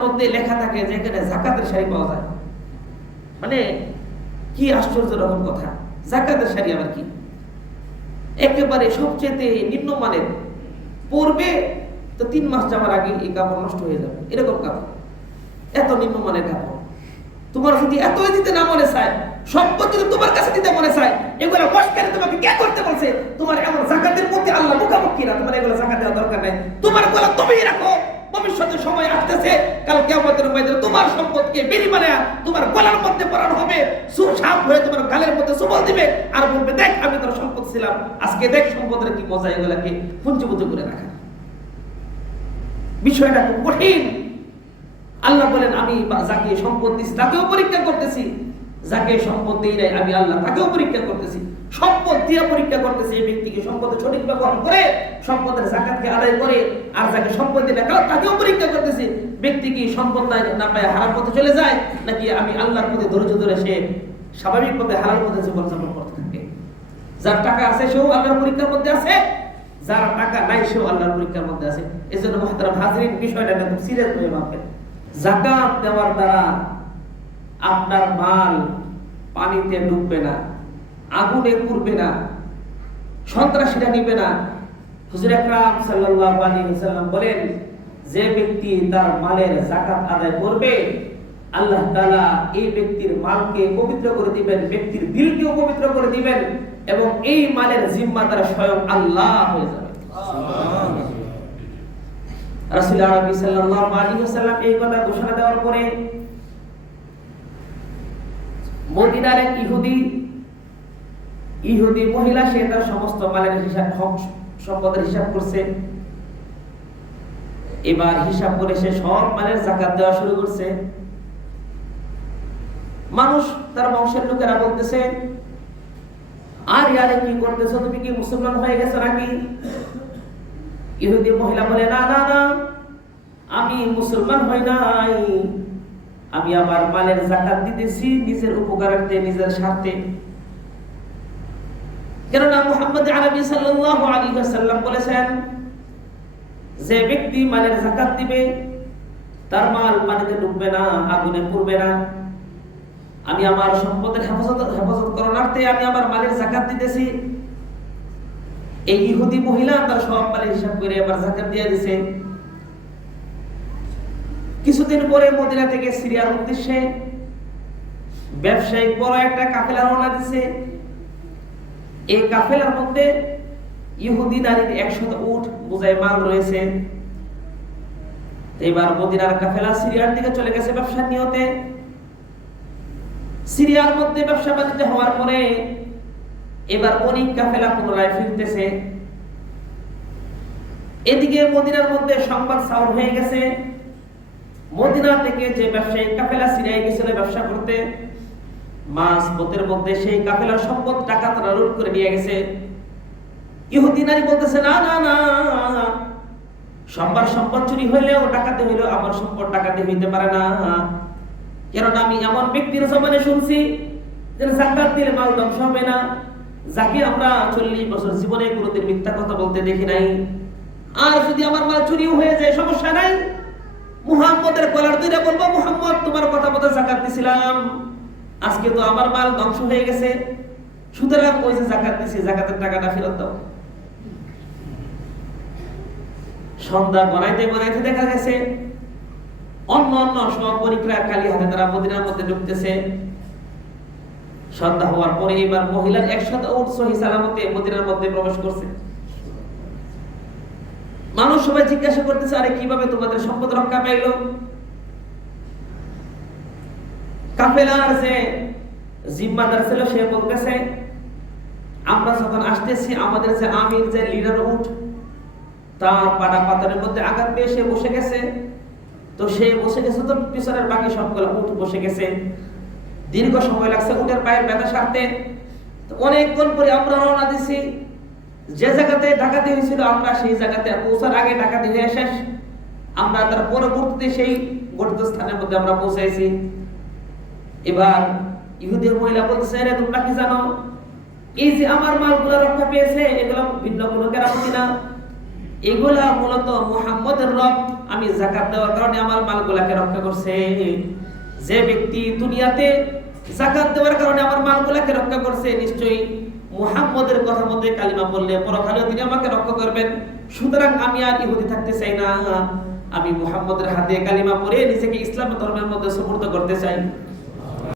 মধ্যে লেখা থাকে যে এখানে যাকাতের শাড়ি পাওয়া যায়। মানে কি আশ্চর্য রকম কথা, যাকাতের শাড়ি আবার কি? একেবারে সবচেয়ে নিম্নমানের পরবে তো 3 মাস যাওয়ার আগে এই কাপড় নষ্ট হয়ে যাবে, এরকম কাপড়, এত নিম্নমানের কাপড়। তোমার যদি এতই দিতে না মনে চায়, সম্পদ যদি তোমার কাছে দিতে মনে চায়, এগুলো বসকারে তোমাকে কে করতে বলছে? তোমার এমন যাকাতের প্রতি আল্লাহ মুখামুখি না, তোমার এগুলো যাকাত দেওয়ার দরকার নাই। তোমার গলা তুমিই রাখো, ভবিষ্যতে সময় আসতেছে, কাল কিয়ামতের ময়দানে তোমার সম্পদকে বেরিয়ে তোমার গলার মধ্যে পরানো হবে, সুসাপ হয়ে তোমার গালের মধ্যে সুবল দিবে আর বলবে, দেখ আমি তোর সম্পদ ছিলাম, আজকে দেখ সম্পদের কি মজা। এগুলাকে পুঞ্জীভূত করে রাখা, বিষয়টা খুব কঠিন। আল্লাহ বলেন, আমি যাকে সম্পদ দিচ্ছি তাকেও পরীক্ষা করতেছি, যাকে সম্পদ দেই নাই আমি আল্লাহ তাকেও পরীক্ষা করতেছি। সম্পদ দিয়ে পরীক্ষা করতেছি এই ব্যক্তিকে সম্পদের সঠিক ব্যবহার করে, সম্পদের যাকাতকে আদায় করে, আর যাকে সম্পদ দিই না তাকেও পরীক্ষা করতেছি ব্যক্তি কি সম্পদ না পায় হারাম পথে চলে যায়, নাকি আমি আল্লাহর প্রতি ধৈর্য ধরে সে স্বাভাবিকভাবে হালাল পথে জীবনযাপন করতে থাকে। যার টাকা আছে সেও আল্লাহর পরীক্ষার মধ্যে আছে, যার টাকা নাই সেও আল্লাহর পরীক্ষার মধ্যে আছে। এজন্য মুহতারাম হাজরিন, বিষয়টা খুব সিরিয়াস হয়ে ভাববেন। যাকাত দেওয়ার দ্বারা আপনার মাল পানিতে ডুববে না, আগুনে পুড়বে না, সন্ত্রাসীরা নিবে না। হুজুর আকরাম সাল্লাল্লাহু আলাইহি ওয়াসাল্লাম বলেন, যে ব্যক্তি তার মালের যাকাত আদায় করবে, আল্লাহ তাআলা এই ব্যক্তির মালকে পবিত্র করে দিবেন, ব্যক্তির দিলকেও পবিত্র করে দিবেন, এবং এই মালের জিম্মাদার স্বয়ং আল্লাহ হয়ে যাবে। সুবহানাল্লাহ। রাসূল আরবি সাল্লাল্লাহু আলাইহি ওয়াসাল্লাম এই কথা ঘোষণা দেওয়ার পরে মদিনার এক ইহুদি মহিলা, সে তার সমস্ত মালের হিসাব, সম্পদের হিসাব করছে। এবার হিসাব করে সে সব মালের যাকাত দেওয়া শুরু করছে। মানুষ, তার বংশের লোকেরা বলতেছে, আরে কি করতেছো তুমি, কি মুসলমান হয়ে গেছো নাকি? ইহুদি মহিলা বলে, না না না, আমি মুসলমান হই নাই, আমি আমার মালের যাকাত দিতেছি নিজের উপকারার্থে, নিজের স্বার্থে। কেননা মুহাম্মদ আরবি সাল্লাল্লাহু আলাইহি ওয়াসাল্লাম বলেছেন, যে ব্যক্তি মালের যাকাত দিবে তার মাল পানিতে ডুববে না, আগুনে পুড়বে না। আমি আমার সম্পদের হেফাজত করণার্থে আমি আমার মালের যাকাত দিতেছি। এই ইহুদি মহিলা তার সব মালের হিসাব করে আবার যাকাত দিয়ে দিয়েছে। কিছুদিন পরে মদিনা থেকে সিরিয়ার উদ্দেশ্যে ব্যবসায়িক বড় একটা কাফেলা রওনা দিছে। এই কাফেলার মধ্যে ইহুদি নারীর 100 উট বোঝাই মাল রয়েছে। এবার মদিনার কাফেলা সিরিয়ার দিকে চলে গেছে ব্যবসার নিয়তে। সিরিয়ার মধ্যে ব্যবসা বাণিজ্য হওয়ার পরে এবার বণিক কাফেলা পুনরায় ফিরতেছে। এদিকে মদিনার মধ্যে সংবাদ সাউর হয়ে গেছে, মদিনা থেকে যে ব্যবসায়িক কাফেলা সিরিয়ায় গেছিল ব্যবসা করতে, মাস পথের মধ্যে সেই কাফেলার সম্পদ ডাকাতরা লুট করে নিয়ে গেছে। ইহুদি নারী বলতেছে, না না না, সবার সম্পদ চুরি হইলেও ডাকাতি হইলেও আমার সম্পদ ডাকাতি হইতে পারে না। কেননা আমি এমন ব্যক্তির জবানে শুনছি যে যাকাত দিলে মাল ধ্বংস হবে না, যাকে আমরা 40 বছর জীবনে কোনোদিন মিথ্যা কথা বলতে দেখি নাই। আর যদি আমার মাল চুরিও হয়ে যায় সমস্যা নাই, মুহাম্মদের গলার ধরে বলবো, মুহাম্মদ তোমার কথা মতো যাকাত দিছিলাম, আজকে তো আমার মাল ধ্বংস হয়ে গেছে, সুতরাং ওই যে যাকাত দিছি যাকাতের টাকাটা ফেরত দাও। সন্ধ্যা গড়াইতে গড়াইতে দেখা গেছে অন্য সব পরীক্ষা খালি হাতে তারা মদিনার মধ্যে ঢুকতেছে। সন্ধ্যা হওয়ার পরে এবার মহিলার 100 উট সহি সালামতে মদিনার মধ্যে প্রবেশ করছে। মানুষ সবাই জিজ্ঞাসা করতেছে, আরে কিভাবে তোমাদের সম্পদ রক্ষা পাইল? কাফেলার যে জিম্মাদার ছিল সে বলতেছে, আমরা যখন আসতেছি আমাদের যে আমির, যে লিডার উট, তার পাটা পাথরের মধ্যে আঘাত পেয়ে সে বসে গেছে। তো সে বসে গেছে, তো পিছনের বাকি সবগুলো উট বসে গেছে। দীর্ঘ সময় লাগছে উটের পায়ের ব্যথা সারতে। অনেকক্ষণ পরে আমরা রওনা দিছি। যে জায়গাতে ডাকাতি হয়েছিল আমরা সেই জায়গাতে পৌঁছার আগে ডাকাতি হয়ে শেষ। আমরা তার পরবর্তীতে সেই গঠিত স্থানের মধ্যে আমরা পৌঁছাইছি। এবার ইহুদি মহিলা বলতেছে, রে তোমরা কি জানো, এই যে আমার মালগুলো রক্ষা পেয়েছে এগুলো ভিন্ন কোনো কেরামতি না, এগুলা মূলত মুহাম্মদের রব আমি যাকাত দেওয়ার কারণে আমার মালগুলাকে রক্ষা করছে। যে ব্যক্তি দুনিয়াতে যাকাত দেওয়ার কারণে আমার মালগুলাকে রক্ষা করছে, নিশ্চয়ই মুহাম্মদের কথা মতে কালিমা পড়লে পরকালেও তিনি আমাকে রক্ষা করবেন। সুতরাং আমি আর ইহুদি থাকতে চাই না, আমি মুহাম্মদের হাতে কালিমা পড়ে নিজেকে ইসলাম ধর্মের মধ্যে সুপুর্দ করতে চাই।